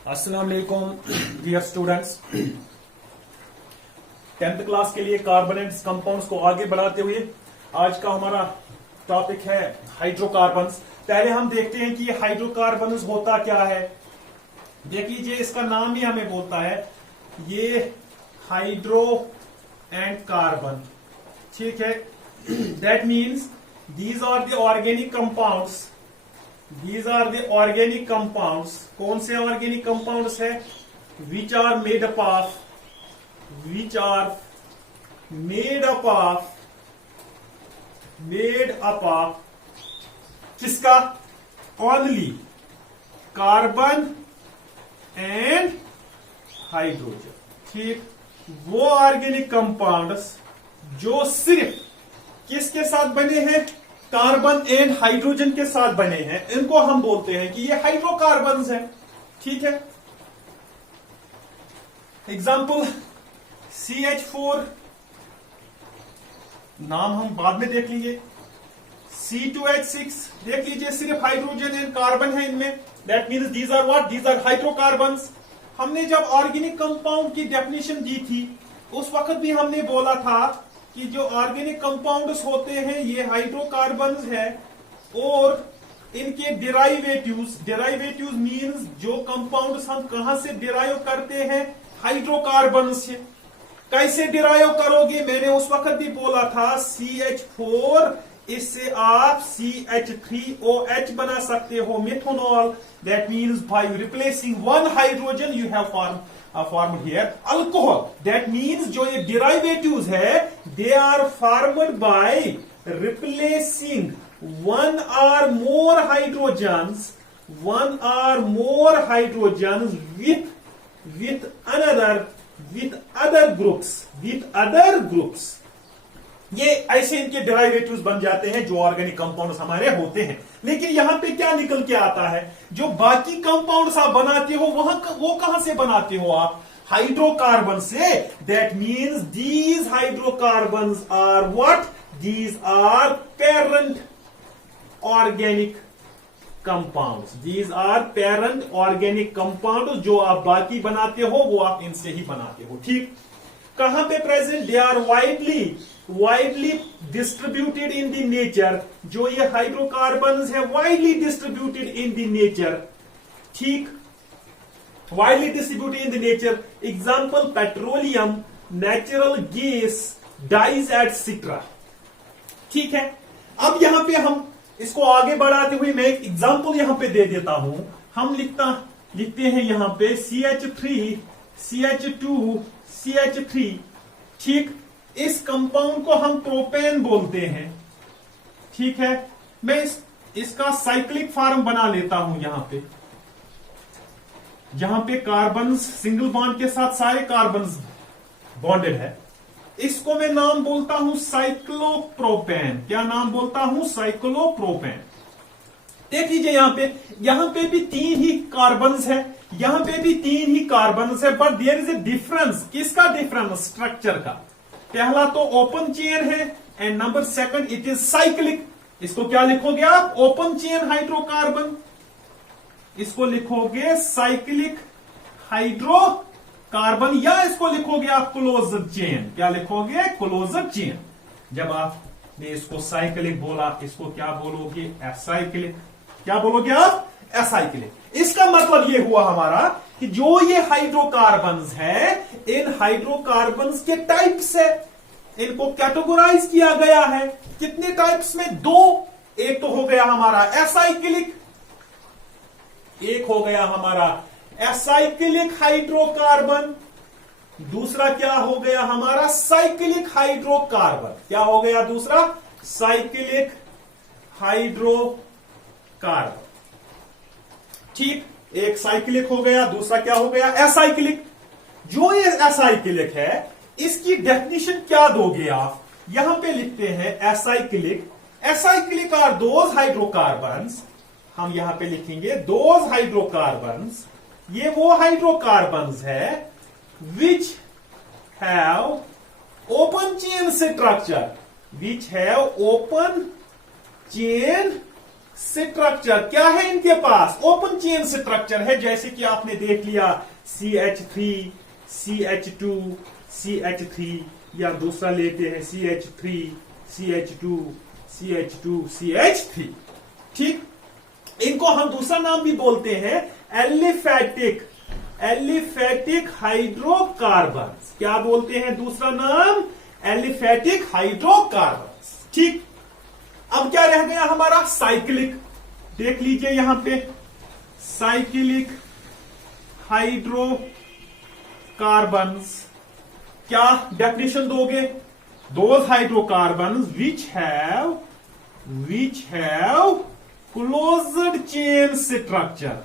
अस्सलाम वालेकुम dear students. 10th class के लिए कार्बोनेट्स कंपाउंड्स को आगे बढ़ाते हुए आज का हमारा टॉपिक है हाइड्रोकार्बन्स। पहले हम देखते हैं कि ये हाइड्रोकार्बन्स होता क्या है। देख लीजिए, इसका नाम ही हमें बोलता है ये हाइड्रो एंड कार्बन। ठीक है, that means these are the organic compounds. These are the organic compounds। कौन से ऑर्गेनिक कंपाउंड्स है? which are made up of किसका? only carbon and hydrogen. ठीक, वो ऑर्गेनिक कंपाउंड्स जो सिर्फ किसके साथ बने हैं? कार्बन एंड हाइड्रोजन के साथ बने हैं, इनको हम बोलते हैं कि ये हाइड्रोकार्बन्स हैं। ठीक है, एग्जाम्पल CH4, नाम हम बाद में देख लीजिए। C2H6 देख लीजिए, सिर्फ हाइड्रोजन एंड कार्बन है इनमें। That means these are what? These are hydrocarbons. हमने जब ऑर्गेनिक कंपाउंड की डेफिनेशन दी थी उस वक्त भी हमने बोला था कि जो ऑर्गेनिक कंपाउंड्स होते हैं ये हाइड्रोकार्बन्स है और इनके डेराइवेटिव्स मींस जो कंपाउंड्स हम कहां से डिराइव करते हैं? हाइड्रोकार्बन्स से। कैसे डिराइव करोगे? मैंने उस वक्त भी बोला था CH4, इससे आप CH3OH बना सकते हो, methanol. That means by replacing one hydrogen you have formed here alcohol। that means जो ये derivatives है they are formed by replacing one or more hydrogens with other groups। ये ऐसे इनके डेरिवेटिव्स बन जाते हैं जो ऑर्गेनिक कंपाउंड्स हमारे होते हैं। लेकिन यहां पे क्या निकल के आता है? जो बाकी कंपाउंड्स आप बनाते हो वो कहां से बनाते हो आप? हाइड्रोकार्बन से। That means these hydrocarbons are what? These are parent organic compounds. These are parent organic compound जो आप बाकी बनाते हो वो आप इनसे ही बनाते हो। ठीक, कहां पे present? They are widely distributed in the nature. जो ये हाइड्रोकार्बन्स है widely distributed in the nature. ठीक, widely distributed in the nature. Example petroleum, natural gas, dyes etcetera. ठीक है, अब यहां पे हम इसको आगे बढ़ाते हुए मैं एक एग्जाम्पल यहां पे दे देता हूं। हम लिखते हैं यहां पे CH3, CH2, CH3। ठीक, इस कंपाउंड को हम प्रोपेन बोलते हैं। ठीक है, मैं इसका साइक्लिक फॉर्म बना लेता हूं। जहां पे कार्बन्स सिंगल बॉन्ड के साथ सारे कार्बन्स बॉन्डेड है, इसको मैं नाम बोलता हूं साइक्लोप्रोपेन। क्या नाम बोलता हूं? साइक्लोप्रोपेन। देख लीजिए, यहां पे भी 3 ही कार्बन्स है, यहां पे भी 3 ही कार्बन्स है, but there is a difference. किसका डिफरेंस? स्ट्रक्चर का। पहला तो ओपन चेन है and number second it is cyclic. इसको क्या लिखोगे आप? Open chain hydrocarbon. इसको लिखोगे साइक्लिक हाइड्रोकार्बन, या इसको लिखोगे आप क्लोज्ड चेन। क्या लिखोगे? Closed chain. जब आपने इसको साइक्लिक बोला, इसको क्या बोलोगे? एसाइक्लिक। क्या बोलोगे आप? एसाइक्लिक। इसका मतलब ये हुआ हमारा कि जो ये हाइड्रोकार्बन्स है, इन हाइड्रोकार्बन्स के टाइप्स है, इनको कैटेगोराइज किया गया है। कितने टाइप्स में? 2। एक तो हो गया हमारा एसाइक्लिक, एक हो गया हमारा एसाइक्लिक हाइड्रोकार्बन, दूसरा क्या हो गया हमारा? Cyclic hydrocarbon. क्या हो गया दूसरा? Cyclic hydrocarbon. ठीक, एक साइक्लिक हो गया, दूसरा क्या हो गया? एसाइक्लिक। जो ये एसाइक्लिक है इसकी डेफिनेशन क्या दोगे आप? यहां पे लिखते हैं एसाइक्लिक आर दोज हाइड्रोकार्बन्स। हम यहां पे लिखेंगे दोज हाइड्रोकार्बन्स। ये वो हाइड्रोकार्बन्स है which have open chain structure, structure क्या है इनके पास? ओपन चेन स्ट्रक्चर है, जैसे कि आपने देख लिया CH3, CH2, CH3, या दूसरा लेते हैं CH3, CH2, CH2, CH3। ठीक, इनको हम दूसरा नाम भी बोलते हैं एलिफेटिक हाइड्रोकार्बन्स। क्या बोलते हैं दूसरा नाम? Aliphatic hydrocarbons. ठीक, अब क्या रह गया हमारा? साइक्लिक। देख लीजिए यहां पे साइक्लिक हाइड्रोकार्बन्स। क्या डेफिनेशन दोगे? Those hydrocarbons which have closed chain structure,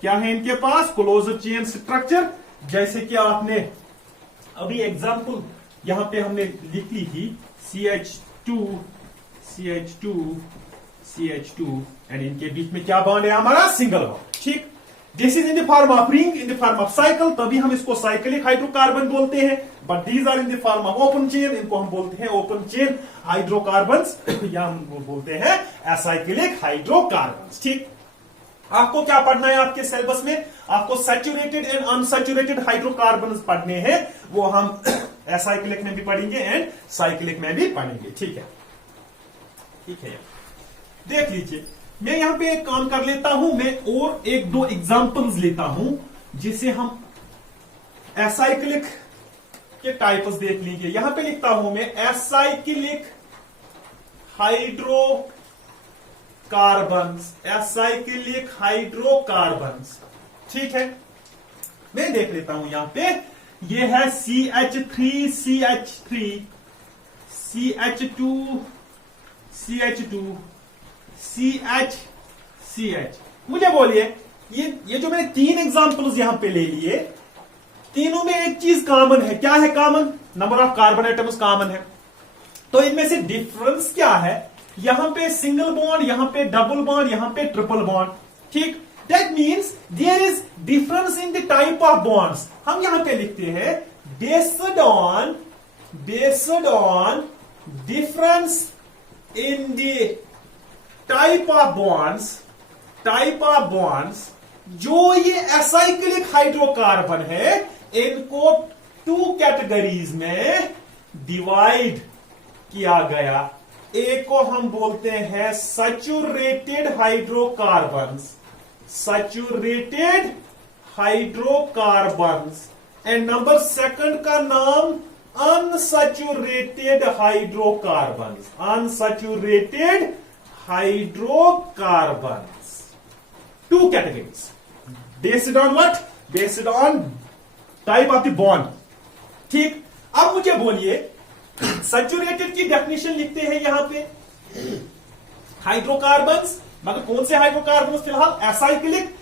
क्या है इनके पास? Closed chain structure. जैसे कि आपने अभी एग्जांपल यहां पे हमने लिख ली थी CH2, एंड इनके बीच में क्या बॉन्ड है हमारा? Single bond. ठीक, this is in the form of ring, in the form of cycle, तभी हम इसको साइक्लिक हाइड्रोकार्बन बोलते हैं। But these are in the form of open chain, इनको हम बोलते हैं ओपन चेन हाइड्रोकार्बन्स या हम बोलते हैं असाइक्लिक हाइड्रोकार्बन्स। ठीक, आपको क्या पढ़ना है आपके सिलेबस में? आपको सैचुरेटेड एंड अनसैचुरेटेड हाइड्रोकार्बन्स पढ़ने हैं, वो हम असाइक्लिक में भी पढ़ेंगे एंड साइक्लिक में भी पढ़ेंगे। ठीक है, ठीक है, देख लीजिए मैं यहां पे एक काम कर लेता हूं, मैं और एक दो एग्जांपल्स लेता हूं जिसे हम एसाइक्लिक के टाइप्स देख लीजिए। यहां पे लिखता हूं मैं एसाइक्लिक हाइड्रोकार्बन्स। ठीक है, मैं देख लेता हूं यहां पे, ये है CH3, CH2, CH। मुझे बोलिए ये जो मैंने तीन एग्जांपल्स यहां पे ले लिए, तीनों में एक चीज कॉमन है। क्या है common? Number of carbon atoms common है। तो इनमें से डिफरेंस क्या है? यहां पे सिंगल बॉन्ड, यहां पे डबल बॉन्ड, यहां पे ट्रिपल बॉन्ड। ठीक, that means there is difference in the type of bonds. हम यहां पे लिखते हैं based on difference in the type of bonds, जो ये एसाइक्लिक हाइड्रोकार्बन है, इनको टू कैटेगरीज में डिवाइड किया गया। एक को हम बोलते हैं saturated hydrocarbons, and number second का नाम unsaturated hydrocarbons. Two categories based on what? Based on type of the bond. ठीक, अब मुझे बोलिए सैचुरेटेड की डेफिनेशन लिखते हैं यहां पे हाइड्रोकार्बन्स, मगर कौन से हाइड्रोकार्बन्स? फिलहाल acyclic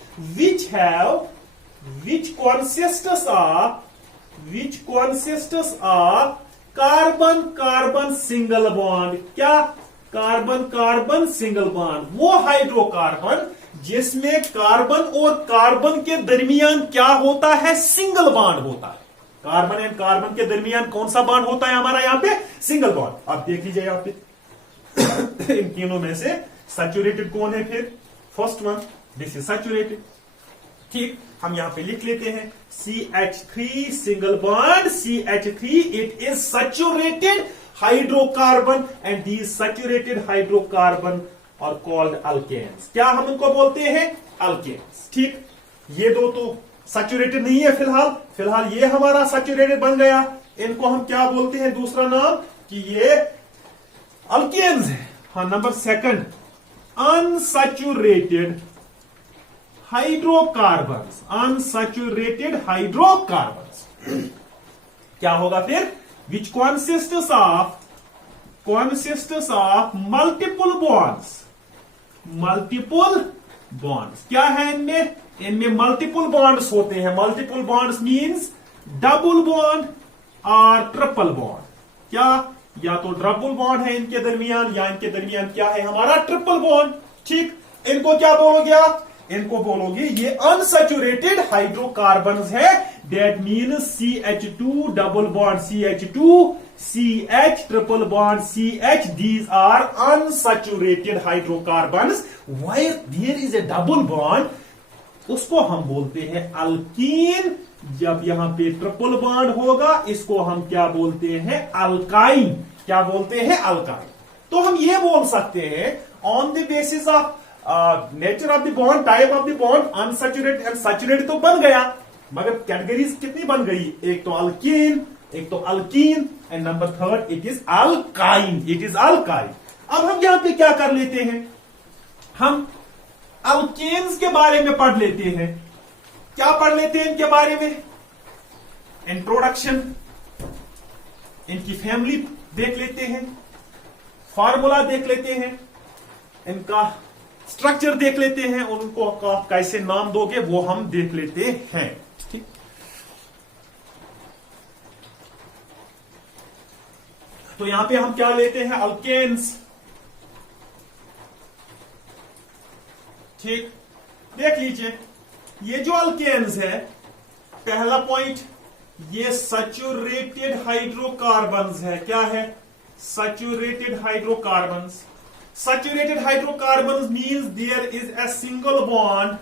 which consists of carbon single bond. क्या? कार्बन सिंगल बॉन्ड, वो हाइड्रोकार्बन जिसमें कार्बन और कार्बन के दरमियान क्या होता है? सिंगल बॉन्ड होता है। कार्बन एंड कार्बन के दरमियान कौन सा बॉन्ड होता है हमारा? यहां पे सिंगल बॉन्ड। आप देख लीजिए यहां पे इन तीनों में से सैचुरेटेड कौन है? फिर first one, this is saturated. ठीक, हम यहां पे लिख लेते हैं CH3 single bond CH3, it is saturated hydrocarbon and these saturated hydrocarbons are called alkanes. क्या हम उनको बोलते हैं? अल्केन्स। ठीक, ये दो तो सैचुरेटेड नहीं है फिलहाल ये हमारा सैचुरेटेड बन गया। इनको हम क्या बोलते हैं? दूसरा नाम कि ये अल्केन्स है। हाँ, नंबर सेकंड अनसैचुरेटेड हाइड्रोकार्बन्स। क्या होगा फिर? विच consists of multiple bonds। क्या है इनमें मल्टीपल बॉन्ड्स होते हैं। Multiple bonds means double bond और ट्रिपल बॉन्ड। क्या? या तो डबल बॉन्ड है इनके दरमियान, या इनके दरमियान क्या है हमारा? Triple bond. ठीक, इनको क्या बोलोगे आप? इनको बोलोगे ये अनसैचुरेटेड हाइड्रोकार्बन्स है that means CH2 double bond CH2, CH triple bond CH. These are unsaturated hydrocarbons. Where there is a double bond, उसको हम बोलते हैं अल्कीन. जब यहां पे ट्रिपल बॉन्ड होगा इसको हम क्या बोलते हैं? अल्काइन. क्या बोलते हैं? अल्काइन. तो हम ये बोल सकते हैं on the basis of nature of the bond, type of the bond, unsaturated and saturated तो बन गया, मगर कैटेगरीज कितनी बन गई? एक तो अल्कीन, एक तो alkyne, and number third it is alkyne. It is alkyne. अब हम यहां पे क्या कर लेते हैं? हम अल्केन्स के बारे में पढ़ लेते हैं. क्या पढ़ लेते हैं इनके बारे में? इंट्रोडक्शन, इनकी फैमिली देख लेते हैं, फार्मूला देख लेते हैं, इनका स्ट्रक्चर देख लेते हैं, उनको कैसे नाम दोगे वो हम देख लेते हैं. ठीक. तो यहां पे हम क्या लेते हैं? अल्केन्स. ठीक. देख लीजिए, ये जो अल्केन्स है, पहला पॉइंट, ये सैचुरेटेड हाइड्रोकार्बन्स है. क्या है? Saturated hydrocarbons. Saturated hydrocarbons means there is a single bond.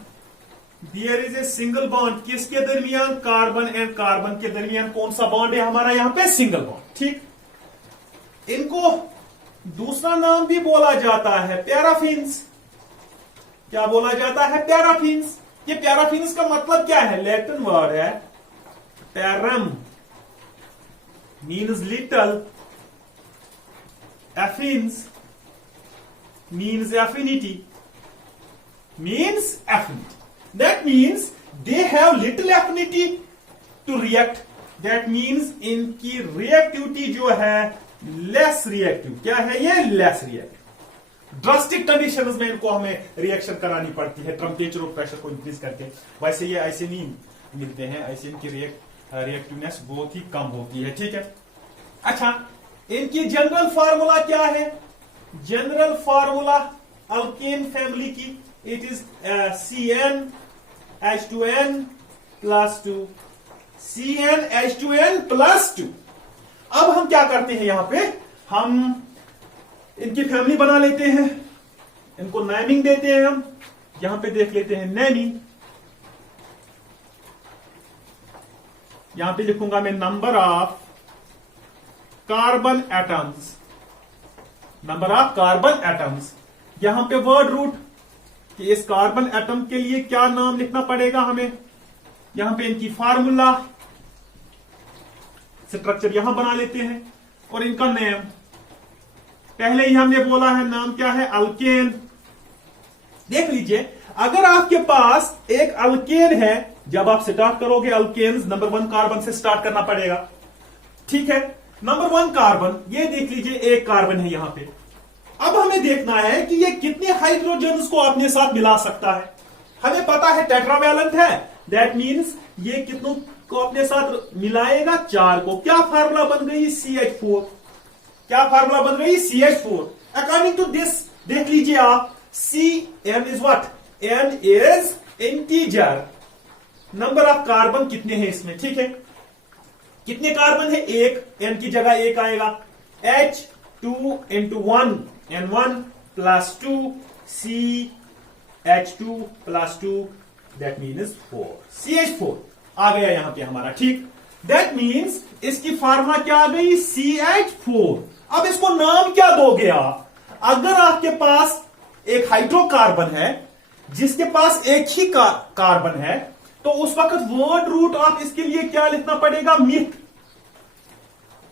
There is a single bond. किसके दरमियान? कार्बन एंड कार्बन के दरमियान. कौन सा बॉन्ड है हमारा यहां पे? Single bond. ठीक. इनको दूसरा नाम भी बोला जाता है पैराफिन्स. क्या बोला जाता है? पैराफिन्स. ये पैराफिन्स का मतलब क्या है? लैटिन वर्ड है parum, means little, affinis means affinity. Means affinity. That means they have little affinity to react. That means इनकी reactivity जो है less reactive. क्या है ये? less reactive. ड्रास्टिक कंडीशंस में इनको हमें रिएक्शन करानी पड़ती है टेम्परेचर और प्रेशर को इंक्रीज करके. वैसे ये ऐसे नहीं मिलते हैं, ऐसे इनकी रिएक्टिवनेस बहुत ही कम होती है. ठीक है. अच्छा, इनकी जनरल फार्मूला क्या है? जनरल फार्मूला अल्केन फैमिली की, it is CnH2n plus 2. CnH2n plus 2. अब हम क्या करते हैं? यहां पे हम इनकी फैमिली बना लेते हैं, इनको नेमिंग देते हैं. हम यहां पे देख लेते हैं नेमिंग. यहां पे लिखूंगा मैं number of carbon atoms. Number of carbon atoms. यहां पे वर्ड रूट कि इस कार्बन एटम के लिए क्या नाम लिखना पड़ेगा हमें. यहां पे इनकी फार्मूला स्ट्रक्चर यहां बना लेते हैं और इनका नेम पहले ही हमने बोला है. नाम क्या है? अल्केन. देख लीजिए, अगर आपके पास एक अल्केन है, जब आप स्टार्ट करोगे अल्केन्स नंबर 1 कार्बन से स्टार्ट करना पड़ेगा. ठीक है. नंबर 1 कार्बन, ये देख लीजिए एक कार्बन है यहां पे. अब हमें देखना है कि ये कितने हाइड्रोजन्स को अपने साथ मिला सकता है. हमें पता है टेट्रावैलेंट है. दैट मींस ये कितनों को अपने साथ मिलाएगा? 4 को. क्या फार्मूला बन गई? CH4. क्या फार्मूला बन गई? CH4. अकॉर्डिंग टू दिस देख लीजिए आप, Cn is what? N is integer. Number of carbon कितने हैं इसमें? ठीक है. कितने कार्बन है? 1. N की जगह 1 आएगा. H2 into 1 N1 plus 2 CH2 plus 2, that means 4. CH4 आ गया यहां पे हमारा. ठीक. That means इसकी फार्मूला क्या आ गई? CH4. अब इसको नाम क्या दोगे आप? अगर आपके पास एक हाइड्रोकार्बन है जिसके पास एक ही कार्बन है, तो उस वक्त वर्ड रूट आप इसके लिए क्या लिखना पड़ेगा? मिथ.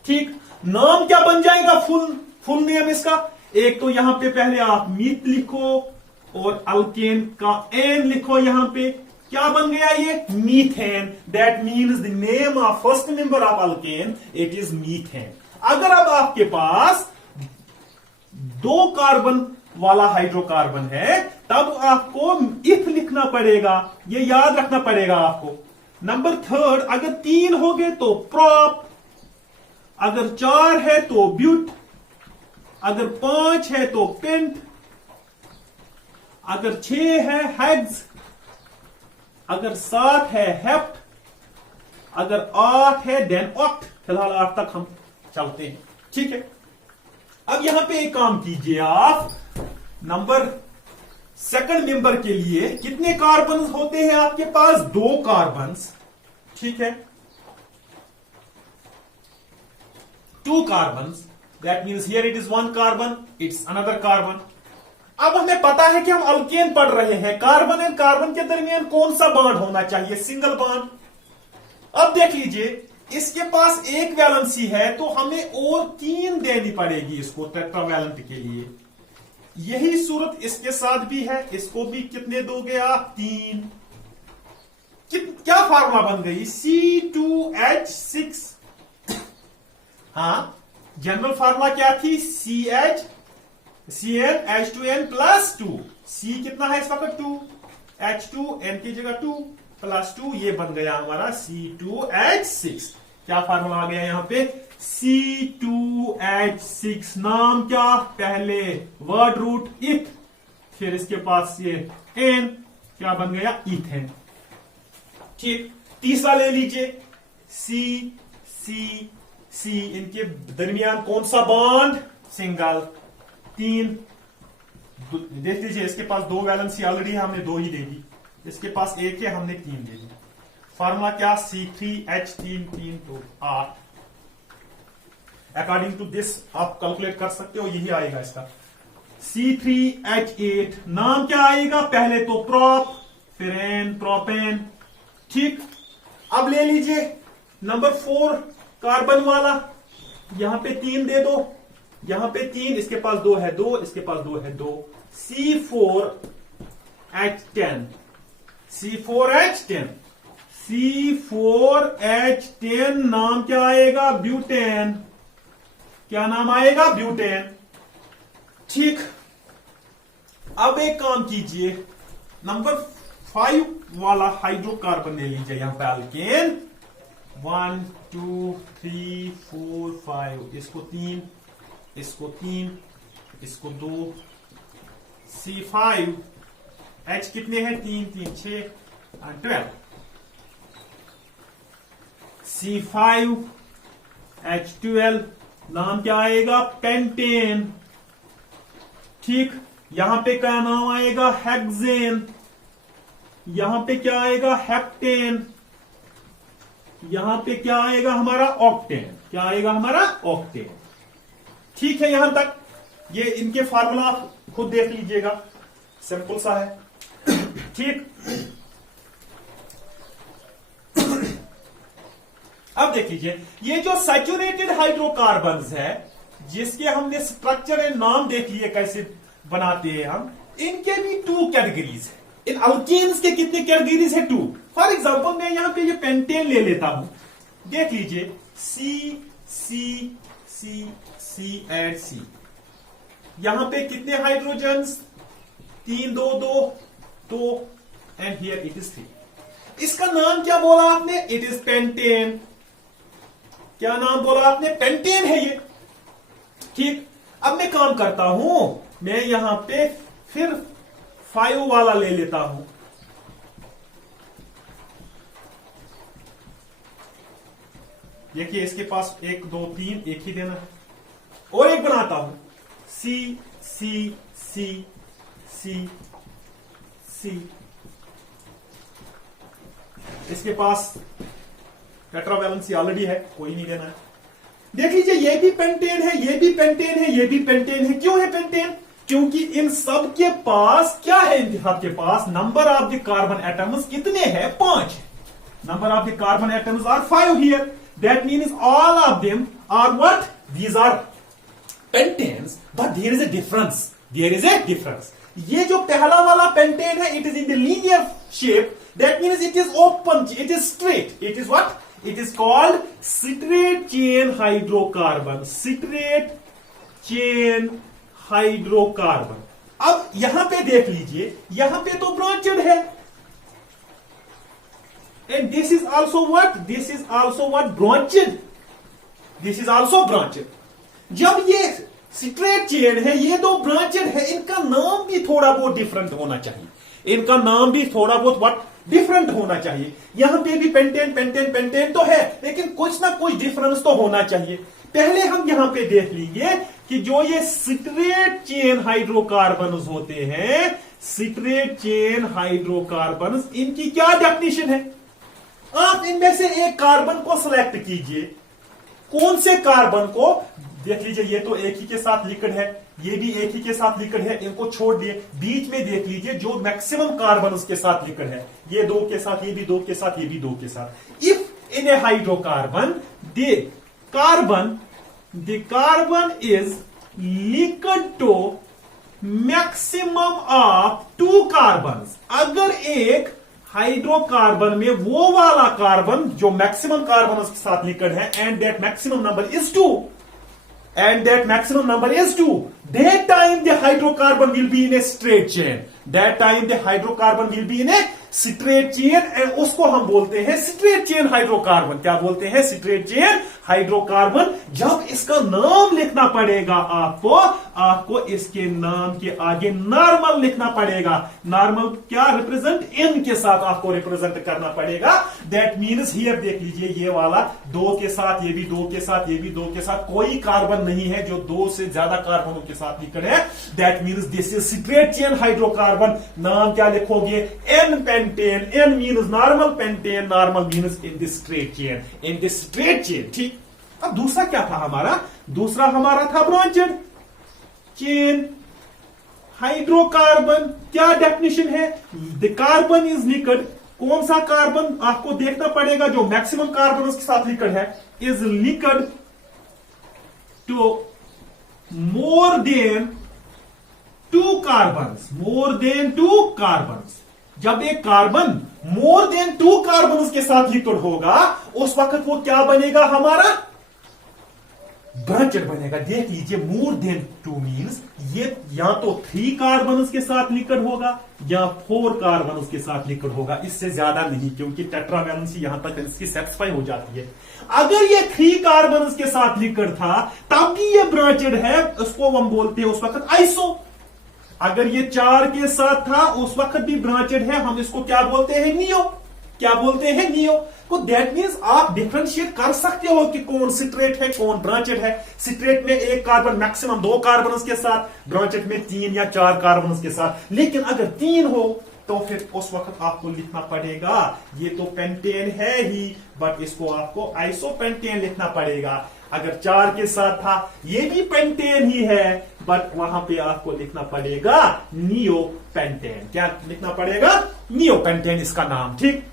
ठीक. नाम क्या बन जाएगा? फुल नेम इसका. एक तो यहां पे पहले आप मिथ लिखो और अल्केन का एन लिखो. यहां पे क्या बन गया? ये methane. That means the name of first member of alkane, it is methane. अगर अब आपके पास 2 कार्बन वाला हाइड्रोकार्बन है, तब आपको इथ लिखना पड़ेगा. ये याद रखना पड़ेगा आपको. नंबर 3, अगर 3 हो गए तो प्रॉप, अगर 4 है तो ब्यूट, अगर 5 है तो पेंट, अगर 6 है हेक्स, अगर 7 है हेप्ट, अगर 8 है देन ऑक्ट, फिलहाल 8 तक हम चलते हैं, ठीक है। अब यहां पे एक काम कीजिए आप, नंबर सेकंड मेंबर के लिए कितने कार्बन होते हैं आपके पास? 2 कार्बन, ठीक है, 2 carbon, that means here it is 1 carbon, it's another carbon. अब हमें पता है कि हम अल्केन पढ़ रहे हैं, कार्बन एंड कार्बन के दरमियान कौन सा बॉन्ड होना चाहिए? Single bond. अब देख लीजिए, इसके पास एक वैलेंसी है तो हमें और 3 देनी पड़ेगी इसको टेट्रावैलेंट के लिए। यही सूरत इसके साथ भी है, इसको भी कितने दोगे आप? 3। क्या फार्मूला बन गई? C2H6। हाँ, जनरल फार्मूला क्या थी? CnH2n plus 2। C कितना है इस वक्त? 2। H2n की जगह 2 प्लस 2, ये बन गया हमारा C2H6। क्या फार्मूला आ गया यहां पे? C2H6। नाम क्या? पहले वर्ड रूट इथ, फिर इसके पास ये n, क्या बन गया? इथेन। ठीक, तीसरा ले लीजिए, C, इनके दरमियान कौन सा बॉन्ड? सिंगल। 3, देख लीजिए, इसके पास 2 वैलेंसी ऑलरेडी है, हमने 2 ही दे दी, इसके पास 1 है, हमने 3 दे दी। फार्मूला क्या? C3H3 3 2 8। अकॉर्डिंग टू दिस आप कैलकुलेट कर सकते हो, यही आएगा इसका। C3H8, नाम क्या आएगा? पहले तो प्रोप, फिर एन, प्रोपेन। ठीक, अब ले लीजिए नंबर 4 कार्बन वाला, यहां पे 3 दे दो, यहां पे 3, इसके पास 2 है, 2, इसके पास 2 है, 2। C4H10, C4H10, C4H10, नाम क्या आएगा? ब्यूटेन। क्या नाम आएगा? ब्यूटेन। ठीक, अब एक काम कीजिए, नंबर 5 वाला हाइड्रोकार्बन ले लीजिए, यहां पे अल्केन 1 2 3 4 5, इसको 3, इसको 3, इसको 2। C5H कितने हैं? 3 3 6 12। C5H12, नाम क्या आएगा? पेंटेन। ठीक, यहां पे क्या नाम आएगा? हेक्सेन। यहां पे क्या आएगा? हेप्टेन। यहां पे क्या आएगा हमारा? ऑक्टेन। क्या आएगा हमारा? ऑक्टेन। ठीक है, यहां तक ये इनके फार्मूला खुद देख लीजिएगा, सिंपल सा है। ठीक, अब देख लीजिए, ये जो सैचुरेटेड हाइड्रोकार्बन्स है, जिसके हमने स्ट्रक्चर एंड नाम देख लिए कैसे बनाते हैं हम, इनके भी 2 कैटेगरीज है। इन अल्केन्स के कितने कैटेगरीज है? 2। फॉर एग्जांपल मैं यहां पे ये पेंटेन ले लेता हूं, देख लीजिए, C एंड C, यहां पे कितने hydrogens? 3 2 2 2 and here it is 3। इसका नाम क्या बोला आपने? It is pentane. क्या नाम बोला आपने? पेंटेन है ये। ठीक, अब मैं काम करता हूं, मैं यहां पे फिर 5 वाला ले लेता हूं, देखिए इसके पास 1 2 3 एक ही देना है, और एक बनाता हूं, C C C C C, इसके पास टेट्रावैलेंसी ऑलरेडी है, कोई नहीं देना है। देख लीजिए, ये भी पेंटेन है, ये भी पेंटेन है, ये भी पेंटेन है। क्यों है पेंटेन? क्योंकि इन सब के पास क्या है? इन के पास number of the carbon atoms कितने हैं? 5 है। Number of the carbon atoms are 5 here, that means all of them are what? These are pentanes, but there is a difference, there is a difference. ये जो पहला वाला pentane है, it is in the linear shape, that means it is open, it is straight, it is what? It is called straight chain hydrocarbon, straight chain hydrocarbon। अब यहां पे देख लीजिए, यहां पे तो ब्रांचेड है, and this is also what? This is also what? Branched। This is also branched। जब ये straight chain है, ये दो ब्रांचेड है, इनका नाम भी थोड़ा बहुत डिफरेंट होना चाहिए, इनका नाम भी थोड़ा बहुत what? डिफरेंट होना चाहिए। यहां पे भी पेंटेन पेंटेन पेंटेन तो है, लेकिन कुछ ना कुछ डिफरेंस तो होना चाहिए। पहले हम यहां पे देख लेंगे कि जो ये स्ट्रेट चेन हाइड्रोकार्बन्स होते हैं, स्ट्रेट चेन हाइड्रोकार्बन्स, इनकी क्या डेफिनेशन है। आप इनमें से एक कार्बन को सिलेक्ट कीजिए। कौन से कार्बन को, देख लीजिए ये तो एक ही के साथ लिक्विड है, ये भी एक ही के साथ लिक्विड है, इनको छोड़ दिए। बीच में देख लीजिए जो मैक्सिमम कार्बन उसके साथ लिक्विड है, ये दो के साथ, ये भी दो के साथ, ये भी दो के साथ। If in A hydrocarbon the carbon is liquid to maximum of 2 carbons। अगर एक हाइड्रोकार्बन में वो वाला कार्बन जो मैक्सिमम कार्बन उसके साथ लिक्विड है, and that maximum number is 2, and that maximum number is 2, that time the hydrocarbon will be in a straight chain, that time the hydrocarbon will be in a straight chain, and उसको हम बोलते हैं straight chain hydrocarbon. क्या बोलते हैं? straight chain hydrocarbon. जब इसका नाम लिखना पड़ेगा आपको इसके नाम के आगे नॉर्मल लिखना पड़ेगा। नॉर्मल क्या रिप्रेजेंट, n के साथ आपको रिप्रेजेंट करना पड़ेगा। दैट मीन्स हियर देख लीजिए, ये वाला 2 के साथ, ये भी 2 के साथ, ये भी 2 के साथ, कोई कार्बन नहीं है जो 2 से ज्यादा कार्बनों के साथ लिक्विड है। That means this is straight chain hydrocarbon. नाम क्या लिखोगे? n pentane. n means normal, pentane normal means in this straight chain, in this straight chain. ठीक। अब दूसरा क्या था हमारा? दूसरा हमारा था ब्रांचेड चेन हाइड्रोकार्बन। क्या डेफिनेशन है? The carbon is liquid. कौन सा कार्बन आपको देखना पड़ेगा जो मैक्सिमम कार्बन उसके साथ लिक्विड है, is liquid to more than 2 carbons, more than 2 carbons. जब एक कार्बन मोर देन 2 कार्बन उसके साथ लिक्विड होगा, उस वक्त वो क्या बनेगा? हमारा ब्रांचेड बनेगा। देख लीजिए, मोर देन 2 मीन्स ये या तो 3 कार्बन उसके साथ लिक्विड होगा या 4 कार्बन उसके साथ लिक्विड होगा, इससे ज्यादा नहीं, क्योंकि टेट्रावैलेंसी यहां तक इसकी सेटिस्फाई हो जाती है। अगर ये 3 कार्बन उसके साथ लिक्विड था तब भी ये ब्रांचेड है, उसको हम बोलते हैं उस वक्त आइसो। अगर ये 4 के साथ था उस वक्त भी ब्रांचेड है, हम इसको क्या बोलते हैं? नियो। क्या बोलते हैं? नियो। तो दैट मीन्स आप डिफरेंशिएट कर सकते हो कि कौन स्ट्रेट है, कौन ब्रांचेड है। स्ट्रेट में एक कार्बन, मैक्सिमम 2 कार्बन उसके साथ, ब्रांचेड में 3 या 4 कार्बन उसके साथ। लेकिन अगर 3 हो तो फिर उस वक्त आपको लिखना पड़ेगा, ये तो पेंटेन है ही, बट इसको आपको आइसोपेंटेन लिखना पड़ेगा। अगर 4 के साथ था, ये भी पेंटेन ही है, बट वहां पे आपको लिखना पड़ेगा नियोपेंटेन। क्या लिखना पड़ेगा? नियोपेंटेन इसका नाम। ठीक।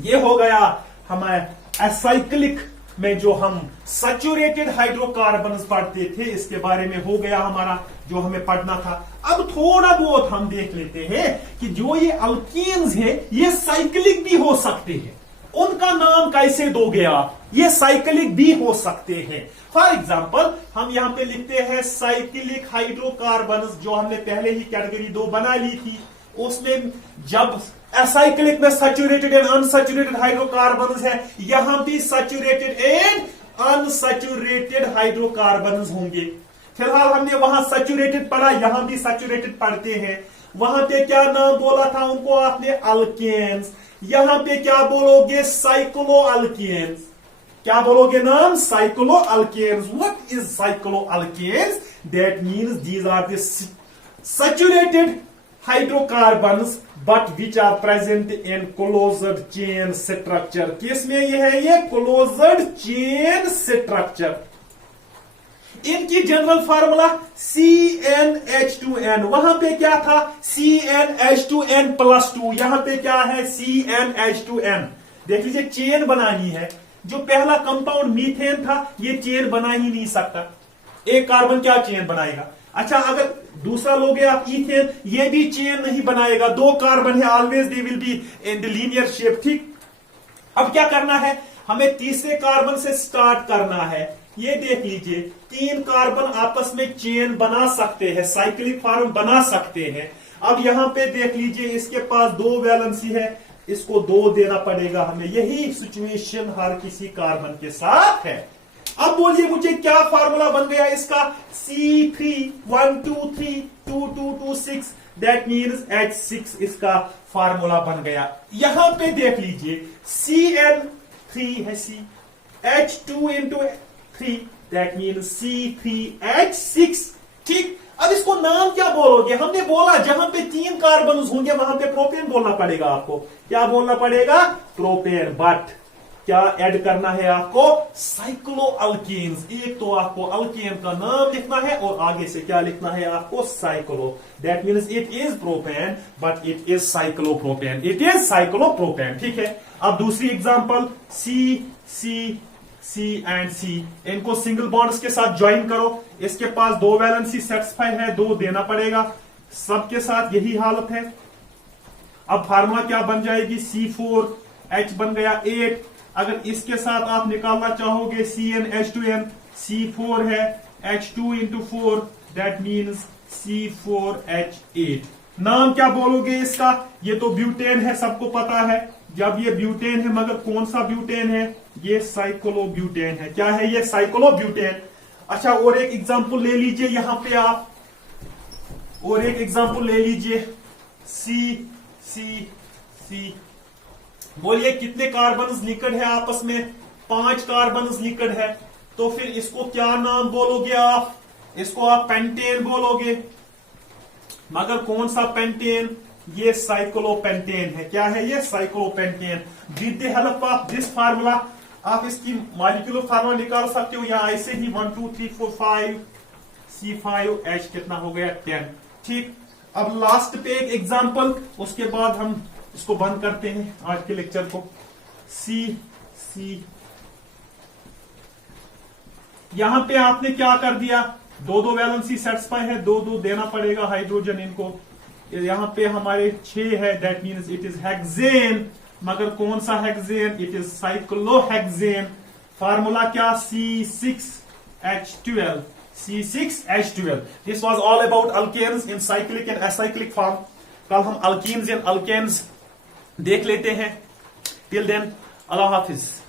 ये हो गया हमारे एसाइक्लिक में जो हम सैचुरेटेड हाइड्रोकार्बन्स पढ़ते थे, इसके बारे में हो गया हमारा जो हमें पढ़ना था। अब थोड़ा बहुत हम देख लेते हैं कि जो ये अल्कीन्स हैं, ये साइक्लिक भी हो सकते हैं। उनका नाम कैसे दोगे आप? ये साइक्लिक भी हो सकते हैं। फॉर एग्जाम्पल हम यहां पे लिखते हैं साइक्लिक हाइड्रोकार्बन्स, जो हमने पहले ही कैटेगरी 2 बना ली थी। उसमें जब एसाइक्लिक में सैचुरेटेड एंड अनसैचुरेटेड हाइड्रोकार्बन्स है, यहां भी सैचुरेटेड एंड अनसैचुरेटेड हाइड्रोकार्बन्स होंगे। फिलहाल हमने वहां सैचुरेटेड पढ़ा, यहां भी सैचुरेटेड पढ़ते हैं। वहां पे क्या नाम बोला था उनको आपने? अल्केन्स। यहां पे क्या बोलोगे? Cycloalkanes. क्या बोलोगे नाम? Cycloalkanes. What is cycloalkanes? That means these are the saturated hydrocarbons but which are present in closed chain structure. किसमें ये है? ये क्लोज्ड चेन स्ट्रक्चर। इनकी जनरल फार्मूला CnH2n। वहां पे क्या था? CnH2n+2। यहां पे क्या है? CnH2n। देख लीजिए, चेन बनानी है। जो पहला कंपाउंड मीथेन था, ये चेन बना ही नहीं सकता। एक कार्बन क्या चेन बनाएगा? अच्छा, अगर दूसरा लोगे आप इथेन, ये भी चेन नहीं बनाएगा। 2 कार्बन है, always they will be in the linear shape. ठीक। अब क्या करना है? हमें तीसरे कार्बन से स्टार्ट करना है। ये देख लीजिए, 3 कार्बन आपस में चेन बना सकते हैं, साइक्लिक फॉर्म बना सकते हैं। अब यहां पे देख लीजिए, इसके पास 2 वैलेंसी है, इसको 2 देना पड़ेगा हमें। यही सिचुएशन हर किसी कार्बन के साथ है। अब बोलिए मुझे क्या फार्मूला बन गया इसका? C3 1 2 3 2 2 2 6 दैट मीन्स H6 इसका फार्मूला बन गया। यहां पे देख लीजिए CN3 है, C H2 into 3 that means C3H6। ठीक, अब इसको नाम क्या बोलोगे? हमने बोला जहां पे 3 कार्बन होंगे वहां पे प्रोपेन बोलना पड़ेगा आपको। क्या बोलना पड़ेगा? प्रोपेन। बट क्या ऐड करना है आपको? Cyclo alkenes. एक तो आपको अल्केन का नाम लिखना है और आगे से क्या लिखना है आपको? Cyclo. That means it is propane but it is cyclopropane. It is cyclopropane. ठीक है, अब दूसरी एग्जांपल C एंड C, इनको सिंगल बॉन्ड्स के साथ ज्वाइन करो। इसके पास 2 वैलेंसी सेटिस्फाई है, 2 देना पड़ेगा। सबके साथ यही हालत है। अब फार्मूला क्या बन जाएगी? C4H बन गया 8। अगर इसके साथ आप निकालना चाहोगे CnH2n, C4 है H2 into 4 that means C4H8। नाम क्या बोलोगे इसका? ये तो ब्यूटेन है, सबको पता है। जब ये ब्यूटेन है, मगर कौन सा ब्यूटेन है? ये साइक्लोब्यूटेन है। क्या है ये? साइक्लोब्यूटेन। अच्छा, और एक एग्जांपल ले लीजिए यहां पे आप, और एक एग्जांपल ले लीजिए C। बोलिए कितने कार्बन लिक्विड है आपस में? 5 कार्बन लिक्विड है। तो फिर इसको क्या नाम बोलोगे आप? इसको आप पेंटेन बोलोगे। मगर कौन सा पेंटेन? ये साइक्लोपेंटेन है। क्या है ये? Cyclopentane. With the help of this formula आप इसकी मॉलिक्यूलर फार्मूला निकाल सकते हो। यहां ऐसे ही 1 2 3 4 5 C5H कितना हो गया? 10। ठीक, अब लास्ट पे एक एग्जांपल, उसके बाद हम इसको बंद करते हैं आज के लेक्चर को। C यहां पे आपने क्या कर दिया? 2 वैलेंसी सेटिस्फाई है, 2 देना पड़ेगा हाइड्रोजन इनको। यहां पे हमारे 6 है, that means it is hexane. मगर कौन सा hexane? It is cyclohexane. Formula क्या? C6H12। C6H12। This was all about alkanes in cyclic and acyclic form. कल हम अल्कीन्स एंड अल्केन्स देख लेते हैं। टिल देन, अल्लाह हाफिज।